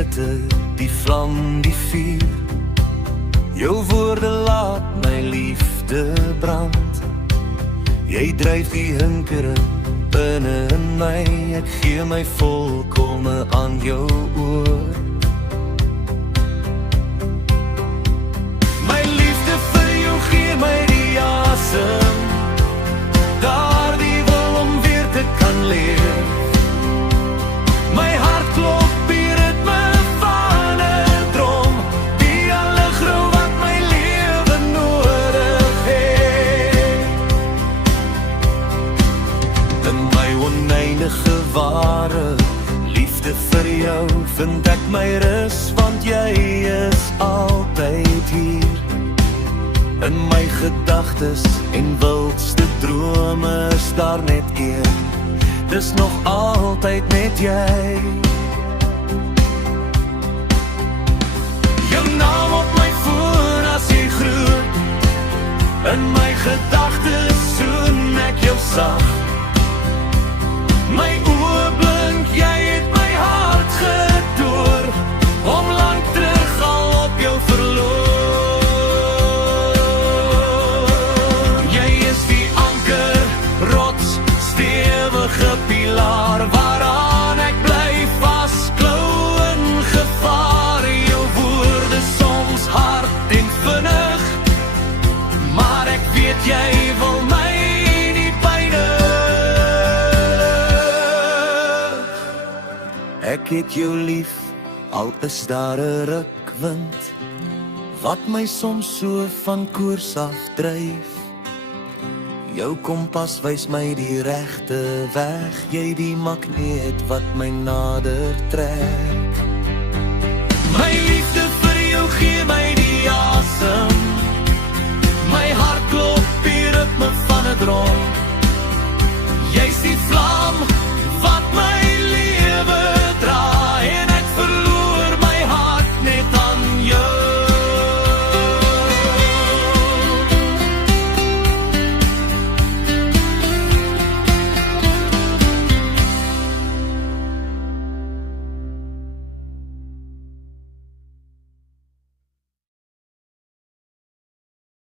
hitte, die vlam, die vuur. Jou woorde laat my liefde brand. Jy dryf die hinkere binne in my, ek gee my volkome aan jou oor. My liefde vir jou gee my die asem, daardie wil om weer te kan leef. My hart klop die ritme van 'n droom, die allegro wat my lewe nodig het. In my oneindige ware liefde vir jou vind ek my rus, want jy is altyd hier. In my gedagtes en wildste drome is daar net een, dis nog altyd net jy. Jou naam op my foon as jy groet, in my gedagtes soen ek jou sag. My oë blink, jy het my hart gedoor, om lang terug al op jou verloor. Jy is die anker, rots, stewige pilaar, waaraan ek bly vasklou in gevaar. Jou woorde soms hard en vinnig, maar ek weet jy wil my nie pynig. Ek het jou lief, al is daar 'n rukwind, wat my soms so van koers af dryf. Jou kompas wys my die regte weg, jy die magneet wat my nader trek. My liefde vir jou gee my die asem, my hart klop die ritme van 'n droom. Jy's die vlam